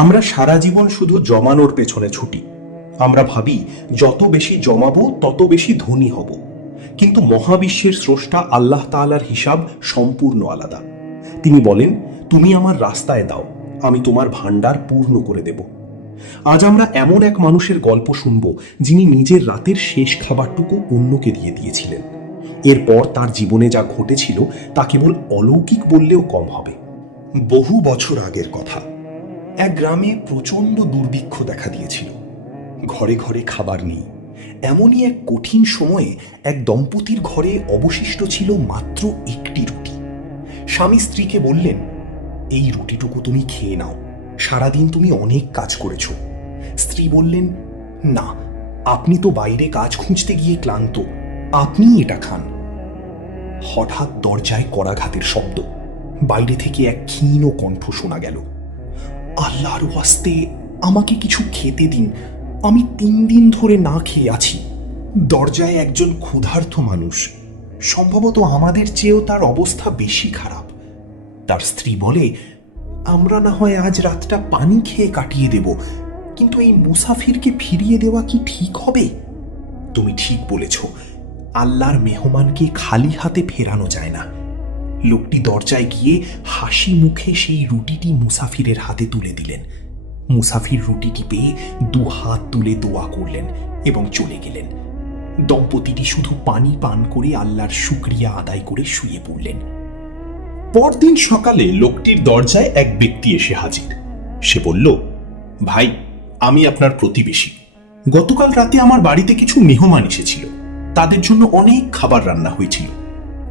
আমরা সারা জীবন শুধু জমানোর পেছনে ছুটি। আমরা ভাবি যত বেশি জমাবো তত বেশি ধনী হব, কিন্তু মহাবিশ্বের স্রষ্টা আল্লাহ তাআলার হিসাব সম্পূর্ণ আলাদা। তিনি বলেন, তুমি আমার রাস্তায় দাও, আমি তোমার ভান্ডার পূর্ণ করে দেব। আজ আমরা এমন এক মানুষের গল্প শুনব যিনি নিজের রাতের শেষ খাবারটুকু অন্যকে দিয়ে দিয়েছিলেন। এরপর তার জীবনে যা ঘটেছিল তা কেবল অলৌকিক বললেও কম হবে। বহু বছর আগের কথা। এক গ্রামে প্রচণ্ড দুর্ভিক্ষ দেখা দিয়েছিল। ঘরে ঘরে খাবার নেই। এমনই এক কঠিন সময়ে এক দম্পতির ঘরে অবশিষ্ট ছিল মাত্র একটি রুটি। স্বামী স্ত্রীকে বললেন, এই রুটিটুকু তুমি খেয়ে নাও, সারাদিন তুমি অনেক কাজ করেছ। স্ত্রী বললেন, না, আপনি তো বাইরে কাজ খুঁজতে গিয়ে ক্লান্ত, আপনিই এটা খান। হঠাৎ দরজায় করাঘাতের শব্দ। বাইরে থেকে এক ক্ষীণ কণ্ঠ শোনা গেল, আল্লাহর ওয়াস্তে আমাকে কিছু খেতে দিন, আমি 3 দিন ধরে না খেয়ে আছি। দরজায় একজন ক্ষুধার্ত মানুষ, সম্ভবত আমাদের চেয়েও তার অবস্থা বেশি খারাপ। তার স্ত্রী বলে, আমরা না হয় আজ রাতটা পানি খেয়ে কাটিয়ে দেব, কিন্তু এই মুসাফিরকে ফিরিয়ে দেওয়া কি ঠিক হবে? তুমি ঠিক বলেছ, আল্লাহর মেহমানকে খালি হাতে ফেরানো যায় না। লোকটি দরজায় গিয়ে হাসি মুখে সেই রুটিটি মুসাফিরের হাতে তুলে দিলেন। মুসাফির রুটিটি পেয়ে 2 হাত তুলে দোয়া করলেন এবং চলে গেলেন। দম্পতিটি শুধু পানি পান করে আল্লাহর শুকরিয়া আদায় করে শুয়ে পড়লেন। পরদিন সকালে লোকটির দরজায় এক ব্যক্তি এসে হাজির। সে বলল, ভাই, আমি আপনার প্রতিবেশী। গতকাল রাতে আমার বাড়িতে কিছু মেহমান এসেছিল, তাদের জন্য অনেক খাবার রান্না হয়েছিল।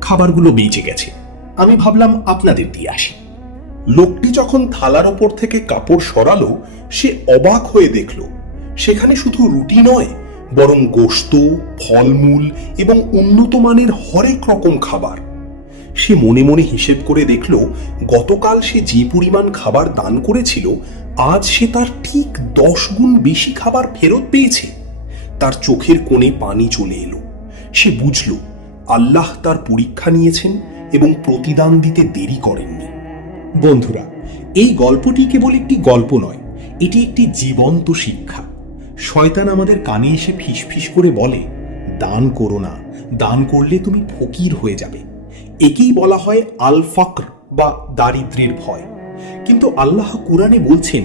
খাবারগুলো বেঁচে গেছে, আমি ভাবলাম আপনাদের দিয়ে আসি। লোকটি যখন থালার ওপর থেকে কাপড় সরালো, সে অবাক হয়ে দেখল সেখানে শুধু রুটি নয়, বরং গোশত, ফলমূল এবং উন্নত মানের হরেক রকম খাবার। সে মনে মনে হিসেব করে দেখল, গতকাল সে যে পরিমাণ খাবার দান করেছিল, আজ সে তার ঠিক 10 গুণ বেশি খাবার ফেরত পেয়েছে। তার চোখের কোণে পানি চলে এলো। সে বুঝল আল্লাহ তার পরীক্ষা নিয়েছেন এবং প্রতিদান দিতে দেরি করেননি। বন্ধুরা, এই গল্পটি কেবল একটি গল্প নয়, এটি একটি জীবন্ত শিক্ষা। শয়তান আমাদের কানে এসে ফিসফিস করে বলে, দান করো না, দান করলে তুমি ফকির হয়ে যাবে। একেই বলা হয় আল ফাকর বা দারিদ্র্যের ভয়। কিন্তু আল্লাহ কুরআনে বলছেন,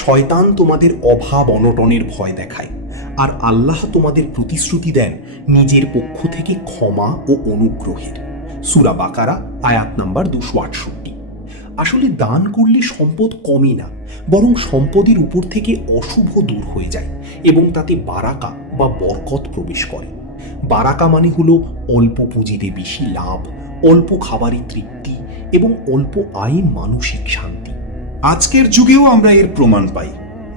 শয়তান তোমাদের অভাব অনটনের ভয় দেখায়, আর আল্লাহ তোমাদের প্রতিশ্রুতি দেন নিজের পক্ষ থেকে ক্ষমা ও অনুগ্রহের। সূরা বাকারা আয়াত নাম্বার 268। আসলে দান করলে সম্পদ কমে না, বরং সম্পদের উপর থেকে অশুভ দূর হয়ে যায় এবং তাতে বারাকা বা বরকত প্রবেশ করে। বারাকা মানে হলো অল্প পুঁজিতে বেশি লাভ, অল্প খাবারে তৃপ্তি এবং অল্প আয়ে মানসিক শান্তি। আজকের যুগেও আমরা এর প্রমাণ পাই।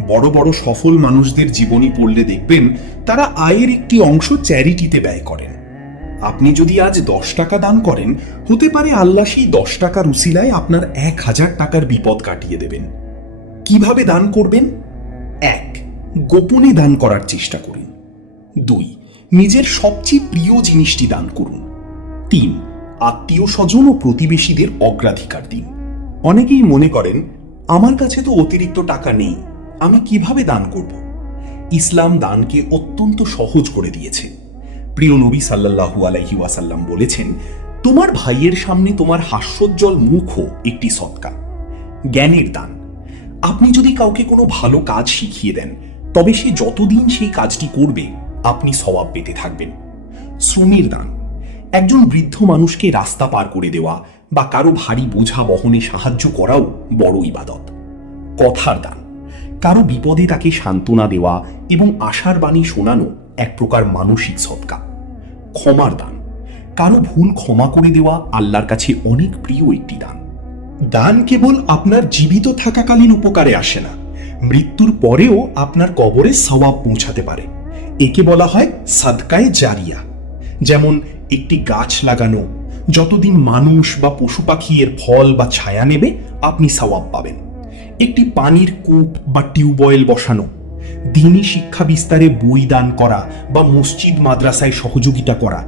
বড় বড় সফল মানুষদের জীবনী পড়লে দেখবেন তারা আয়ের একটি অংশ চ্যারিটিতে ব্যয় করেন। আপনি যদি আজ 10 টাকা দান করেন, হতে পারে আল্লাহ সেই 10 টাকার উসিলায় আপনার 1000 টাকার বিপদ কাটিয়ে দেবেন। কিভাবে দান করবেন? 1. গোপনে দান করার চেষ্টা করুন। 2. নিজের সবচেয়ে প্রিয় জিনিসটি দান করুন। 3. আত্মীয় স্বজন ও প্রতিবেশীদের অগ্রাধিকার দিন। অনেকেই মনে করেন, আমার কাছে তো অতিরিক্ত টাকা নেই, আমি কিভাবে দান করব? ইসলাম দানকে অত্যন্ত সহজ করে দিয়েছে। প্রিয় নবী সাল্লাল্লাহু আলাইহি ওয়াসাল্লাম বলেছেন, তোমার ভাইয়ের সামনে তোমার হাস্যোজ্জ্বল মুখও একটি সদকা। জ্ঞানের দান। আপনি যদি কাউকে কোনো ভালো কাজ শিখিয়ে দেন, তবে সে যতদিন সেই কাজটি করবে, আপনি সওয়াব পেতে থাকবেন। শ্রমের দান। একজন বৃদ্ধ মানুষকে রাস্তা পার করে দেওয়া বা কারো ভারী বোঝা বহনে সাহায্য করাও বড় ইবাদত। কথার দান। কারো বিপদে তাকে সান্ত্বনা দেওয়া এবং আশার বাণী শোনানো এক প্রকার মানসিক সদকা। ক্ষমার দান। কারো ভুল ক্ষমা করে দেওয়া আল্লাহর কাছে অনেক প্রিয় একটি দান। দান কেবল আপনার জীবিত থাকাকালীন উপকারে আসে না, মৃত্যুর পরেও আপনার কবরে সওয়াব পৌঁছাতে পারে। একে বলা হয় সাদকায়ে জারিয়া। যেমন একটি গাছ লাগানো, যতদিন মানুষ বা পশু পাখি এর ফল বা ছায়া নেবে, আপনি সওয়াব পাবেন। একটি পানির কূপ বা টিউবওয়েল বসানো, দ্বীনি শিক্ষা বিস্তারে বই দান করা বা মসজিদ মাদ্রাসায় সহযোগিতা করা।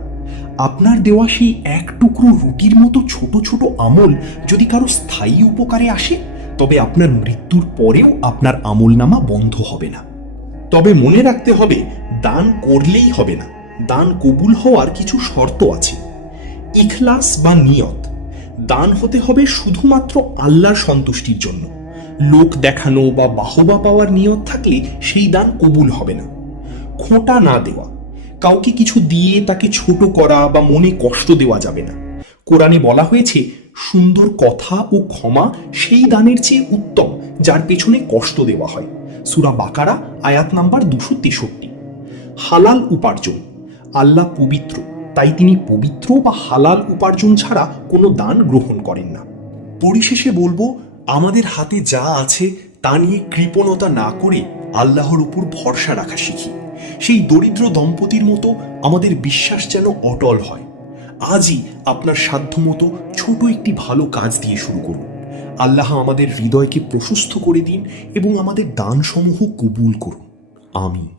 আপনার দেওয়া সেই এক টুকরো রুটির মতো ছোট ছোট আমল যদি কারো স্থায়ী উপকারে আসে, তবে আপনার মৃত্যুর পরেও আপনার আমলনামা বন্ধ হবে না। তবে মনে রাখতে হবে, দান করলেই হবে না, দান কবুল হওয়ার কিছু শর্ত আছে। ইখলাস বা নিয়ত, দান হতে হবে শুধুমাত্র আল্লাহর সন্তুষ্টির জন্য। লোক দেখানো বা বাহবা পাওয়ার নিয়ত থাকলে সেই দান কবুল হবে না। খোঁটা না দেওয়া, কাউকে কিছু দিয়ে তাকে ছোট করা বা মনে কষ্ট দেওয়া যাবে না। কোরআনে বলা হয়েছে, সুন্দর কথা ও ক্ষমা সেই দানের চেয়ে উত্তম যার পেছনে কষ্ট দেওয়া হয়। সূরা বাকারা আয়াত নাম্বার 263। হালাল উপার্জন, আল্লাহ পবিত্র, তাই তিনি পবিত্র বা হালাল উপার্জন ছাড়া কোনো দান গ্রহণ করেন না। পরিশেষে বলবো, আমাদের হাতে যা আছে তা নিয়ে কৃপণতা না করে আল্লাহর উপর ভরসা রাখা শিখি। সেই দরিদ্র দম্পতির মতো আমাদের বিশ্বাস যেন অটল হয়। আজই আপনার সাধ্যমতো ছোট একটি ভালো কাজ দিয়ে শুরু করুন। আল্লাহ আমাদের হৃদয়কে প্রশস্ত করে দিন এবং আমাদের দানসমূহ কবুল করুন। আমিন।